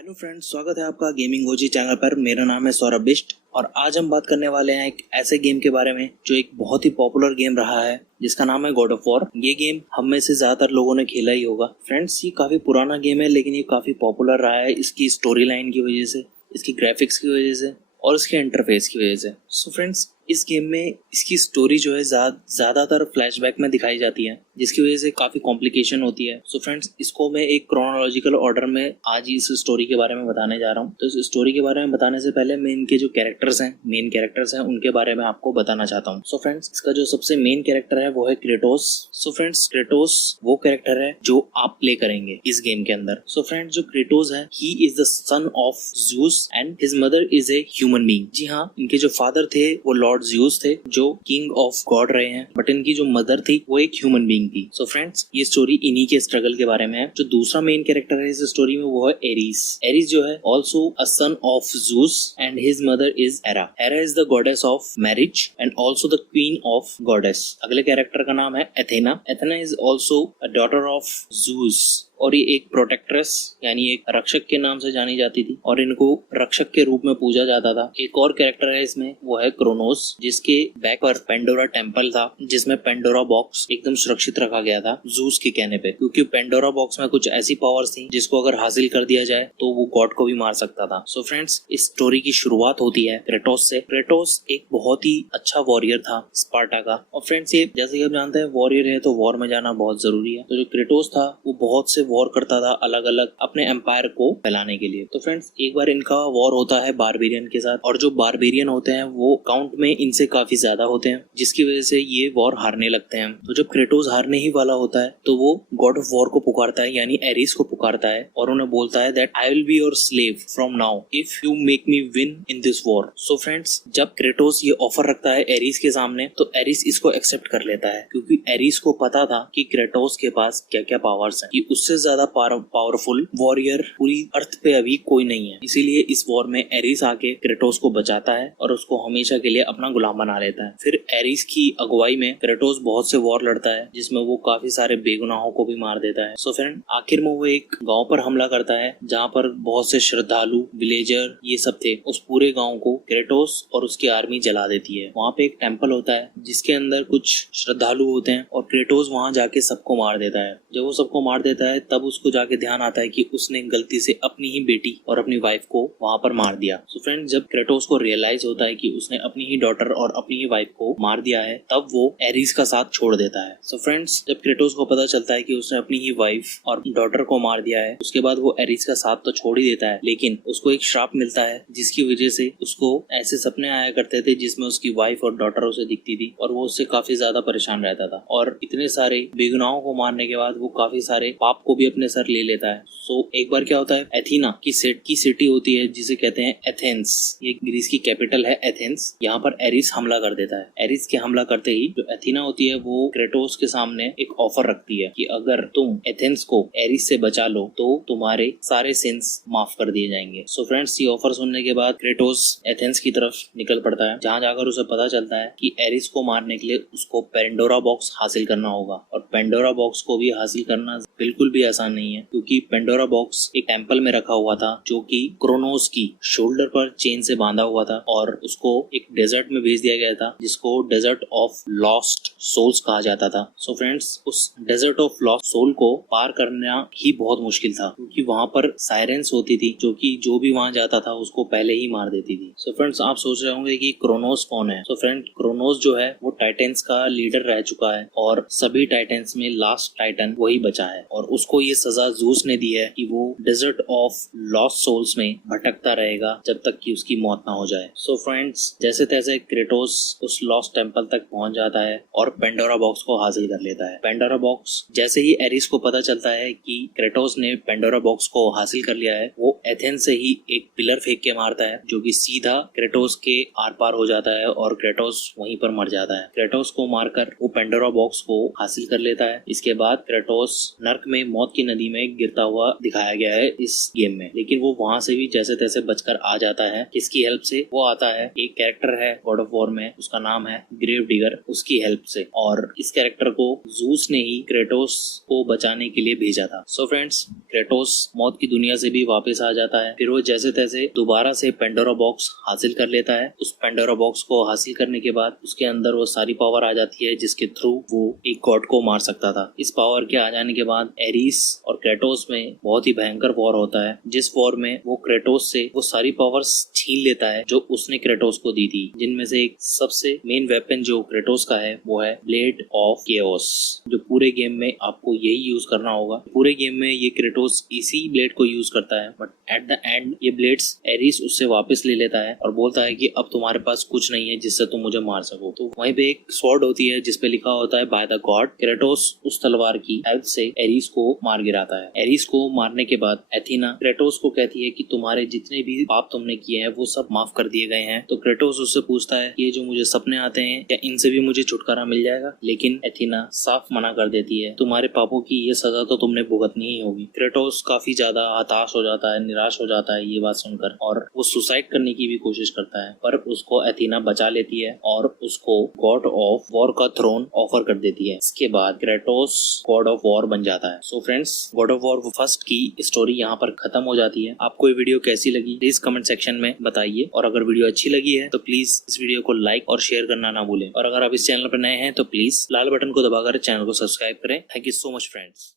Hello friends, स्वागत है आपका गेमिंग ओजी चैनल पर। मेरा नाम है सौरभ बिष्ट और आज हम बात करने वाले हैं एक ऐसे गेम के बारे में जो एक बहुत ही पॉपुलर गेम रहा है जिसका नाम है गॉड ऑफ वॉर। ये गेम हम में से ज्यादातर लोगों ने खेला ही होगा। फ्रेंड्स, ये काफी पुराना गेम है लेकिन ये काफी पॉपुलर रहा है इसकी स्टोरी लाइन की वजह से, इसकी ग्राफिक्स की वजह से और इसके इंटरफेस की वजह से। सो फ्रेंड्स, इस गेम में इसकी स्टोरी जो है ज्यादातर फ्लैशबैक में दिखाई जाती है जिसकी वजह से काफी कॉम्प्लिकेशन होती है। सो फ्रेंड्स, इसको मैं एक क्रोनोलॉजिकल ऑर्डर में आज इस स्टोरी के बारे में बताने जा रहा हूँ। तो इस स्टोरी के बारे में बताने से पहले मैं इनके जो मेन कैरेक्टर्स हैं उनके बारे में आपको बताना चाहता हूँ। सो फ्रेंड्स, इसका जो सबसे मेन कैरेक्टर है वो है क्रेटोस। सो फ्रेंड्स, क्रेटोस वो कैरेक्टर है जो आप प्ले करेंगे इस गेम के अंदर। सो फ्रेंड्स, जो क्रेटोस है he is the son of Zeus and his mother is a human being. जी हाँ, इनके जो फादर थे वो लॉर्ड ज़्यूस थे जो किंग ऑफ गॉड रहे हैं, बट इनकी जो मदर थी वो एक ह्यूमन बीइंग थी। सो फ्रेंड्स, ये स्टोरी इन्हीं के स्ट्रगल के बारे में है। जो दूसरा मेन कैरेक्टर है इस स्टोरी में वो है एरिस। एरिस जो है also a sun of Zeus and his mother is Hera. Hera is the goddess of marriage and also the queen of goddess. अगले कैरेक्टर का नाम है Athena. Athena is also a daughter of Zeus और ये एक प्रोटेक्ट्रेस यानी एक रक्षक के नाम से जानी जाती थी और इनको रक्षक के रूप में पूजा जाता था। एक और कैरेक्टर है इसमें, वो है क्रोनोस, जिसके बैक पर पेंडोरा टेम्पल था जिसमें पेंडोरा बॉक्स एकदम सुरक्षित रखा गया था ज़ूस के कहने पे, क्योंकि पेंडोरा बॉक्स में कुछ ऐसी पावर्स थी जिसको अगर हासिल कर दिया जाए तो वो गॉड को भी मार सकता था। सो फ्रेंड्स, इस स्टोरी की शुरुआत होती है क्रेटोस से। क्रेटोस एक बहुत ही अच्छा वॉरियर था स्पार्टा का। और फ्रेंड्स, ये जैसे कि आप जानते हैं वॉरियर है तो वॉर में जाना बहुत जरूरी है। तो जो क्रेटोस था वो बहुत से वॉर करता था अलग अलग अपने एम्पायर को फैलाने के लिए। तो फ्रेंड्स, एक बार इनका वॉर होता है बारबेरियन के साथ और जो बारबेरियन होते हैं वो काउंट में इनसे काफी ज्यादा होते हैं जिसकी वजह से ये वॉर हारने लगते हैं। तो जब क्रेटोस हारने ही वाला होता है तो वो गॉड ऑफ वॉर को पुकारता है यानी एरिस को पुकारता है और उन्हें बोलता है that I will be your slave from now if you make me win in this war. So friends, जब क्रेटोस ये ऑफर रखता है एरिस के सामने तो एरिस इसको एक्सेप्ट कर लेता है क्योंकि एरिस को पता था कि क्रेटोस के पास क्या क्या पावर्स हैं, कि उससे ज्यादा पावरफुल वॉरियर पूरी अर्थ पे अभी कोई नहीं है। इसीलिए इस वॉर में एरिस आके क्रेटोस को बचाता है और उसको हमेशा के लिए अपना गुलाम बना लेता है। फिर एरिस की अगुवाई में क्रेटोस बहुत से वॉर लड़ता है जिसमें वो काफी सारे बेगुनाहों को भी मार देता है। सो फ्रेंड, आखिर में वो एक गांव पर हमला करता है जहाँ पर बहुत से श्रद्धालु विलेजर ये सब थे। उस पूरे गांव को क्रेटोस और उसकी आर्मी जला देती है। वहाँ पे एक टेम्पल होता है जिसके अंदर कुछ श्रद्धालु होते हैं और क्रेटोस वहाँ जाके सबको मार देता है। जब वो सबको मार देता है तब उसको जाके ध्यान आता है कि उसने गलती से अपनी ही बेटी और अपनी वाइफ को वहां पर मार दिया। सो फ्रेंड, जब क्रेटोस को रियलाइज होता है कि उसने अपनी ही डॉटर और अपनी ही वाइफ को मार दिया है तब वो एरिस का साथ छोड़ देता है। सो फ्रेंड्स, जब क्रेटोस को पता चलता है कि उसने अपनी ही वाइफ और डॉटर को मार दिया है उसके बाद वो एरिस का साथ तो छोड़ ही देता है, लेकिन उसको एक श्राप मिलता है जिसकी वजह से उसको ऐसे सपने आया करते थे जिसमें उसकी वाइफ और डॉटर उसे दिखती थी और वो उससे काफी ज्यादा परेशान रहता था। और इतने सारे बेगुनाहों को मारने के बाद वो काफी सारे पाप को भी अपने सर ले लेता है। सो एक बार क्या होता है, एथीना की सिटी होती है जिसे कहते हैं एथेंस। ये ग्रीस की कैपिटल है एथेंस। यहाँ पर एरिस हमला कर देता है। एरिस के हमला करते ही जो एथीना होती है वो क्रेटोस के सामने एक ऑफर रखती है कि अगर तुम एथेंस को एरिस से बचा लो तो तुम्हारे सारे सिंस माफ कर दिए जाएंगे। सो फ्रेंड्स, ये ऑफर सुनने के बाद क्रेटोस एथेंस की तरफ निकल पड़ता है जहाँ जाकर उसे पता चलता है कि एरिस को मारने के लिए उसको पेंडोरा बॉक्स हासिल करना होगा और पेंडोरा बॉक्स को भी हासिल करना बिल्कुल भी आसान नहीं है क्योंकि पेंडोरा बॉक्स एक टेम्पल में रखा हुआ था जो कि क्रोनोस की शोल्डर पर चेन से बांधा हुआ था और उसको एक डेजर्ट में भेज दिया गया था जिसको डेजर्ट ऑफ लॉस्ट सोल्स कहा जाता था। सो फ्रेंड्स, उस डेजर्ट ऑफ लॉस्ट सोल को पार करना ही बहुत मुश्किल था क्योंकि वहाँ पर साइरेंस होती थी जो कि जो भी वहाँ जाता था उसको पहले ही मार देती थी। सो फ्रेंड्स, आप सोच रहे होंगे कि क्रोनोस कौन है। सो फ्रेंड, क्रोनोस जो है वो टाइटेंस का लीडर रह चुका है और सभी टाइटेंस में लास्ट टाइटन वही बचा है और उसको ये सजा ज़ूस ने दी है कि वो डेजर्ट ऑफ लॉस्ट सोल्स में भटकता रहेगा जब तक कि उसकी मौत ना हो जाए। सो फ्रेंड्स, जैसे तैसे क्रेटोस उस लॉस्ट टेम्पल तक पहुंच जाता है और पेंडोरा बॉक्स को हासिल कर लेता है। पेंडोरा बॉक्स जैसे ही एरिस को पता चलता है कि क्रेटोस ने पेंडोरा बॉक्स को हासिल कर लिया है वो एथेंस से ही एक पिलर फेंक के मारता है जो कि सीधा क्रेटोस के आर पार हो जाता है और क्रेटोस वहीं पर मर जाता है। क्रेटोस को मारकर वो पेंडोरा बॉक्स को हासिल कर लेता है। इसके बाद क्रेटोस नर्क में मौत की नदी में गिरता हुआ दिखाया गया है इस गेम में, लेकिन वो वहां से भी जैसे तैसे बचकर आ जाता है। किसकी हेल्प से? वो आता है, एक कैरेक्टर है गॉड ऑफ वॉर में, उसका नाम है ग्रेव डिगर, उसकी हेल्प से। और इस कैरेक्टर को जूस ने ही क्रेटोस को बचाने के लिए भेजा था। सो फ्रेंड्स, क्रेटोस मौत की दुनिया से भी वापस आ जाता है। फिर वो जैसे तैसे दोबारा से पेंडोरा बॉक्स हासिल कर लेता है। उस पेंडोरा बॉक्स को हासिल करने के बाद उसके अंदर वो सारी पावर आ जाती है जिसके थ्रू वो एक गॉड को मार सकता था। इस पावर के आ जाने के बाद एरिस और क्रेटोस में बहुत ही भयंकर वॉर होता है, जिस वॉर में वो क्रेटोस से वो सारी पावर्स छीन लेता है जो उसने क्रेटोस को दी थी, जिनमें से एक सबसे मेन वेपन जो क्रेटोस का है वो है ब्लेड ऑफ केओस, जो पूरे गेम में आपको यही यूज करना होगा। पूरे गेम में ये क्रेटोस इसी ब्लेड को यूज करता है, बट एट द एंड ये ब्लेड्स एरिस उससे वापस ले लेता है और बोलता है कि अब तुम्हारे पास कुछ नहीं है जिससे तुम मुझे मार सको। तो वहीं पे एक स्वॉर्ड होती है जिसपे लिखा होता है बाय द गॉड। क्रेटोस उस तलवार की हेल्प से एरिस को मार गिराता है। एरिस को मारने के बाद एथीना क्रेटोस को कहती है कि तुम्हारे जितने भी पाप तुमने किए हैं वो सब माफ कर दिए गए हैं। तो क्रेटोस उससे पूछता है ये जो मुझे सपने आते हैं क्या इनसे भी मुझे छुटकारा मिल जाएगा? लेकिन एथीना साफ मना कर देती है, तुम्हारे पापों की ये सजा तो तुमने भुगतनी ही होगी। क्रेटोस काफी ज्यादा हताश हो जाता है, निराश हो जाता है ये बात सुनकर, और वो सुसाइड करने की भी कोशिश करता है, पर उसको एथीना बचा लेती है और उसको गॉड ऑफ वॉर का थ्रोन ऑफर कर देती है। इसके बाद क्रेटोस गॉड ऑफ वॉर बन जाता है। So friends, God of war first की स्टोरी यहाँ पर खत्म हो जाती है। आपको ये वीडियो कैसी लगी प्लीज कमेंट सेक्शन में बताइए, और अगर वीडियो अच्छी लगी है तो प्लीज इस वीडियो को लाइक और शेयर करना ना भूलें, और अगर आप इस चैनल पर नए हैं तो प्लीज लाल बटन को दबाकर चैनल को सब्सक्राइब करें। Thank you so much friends.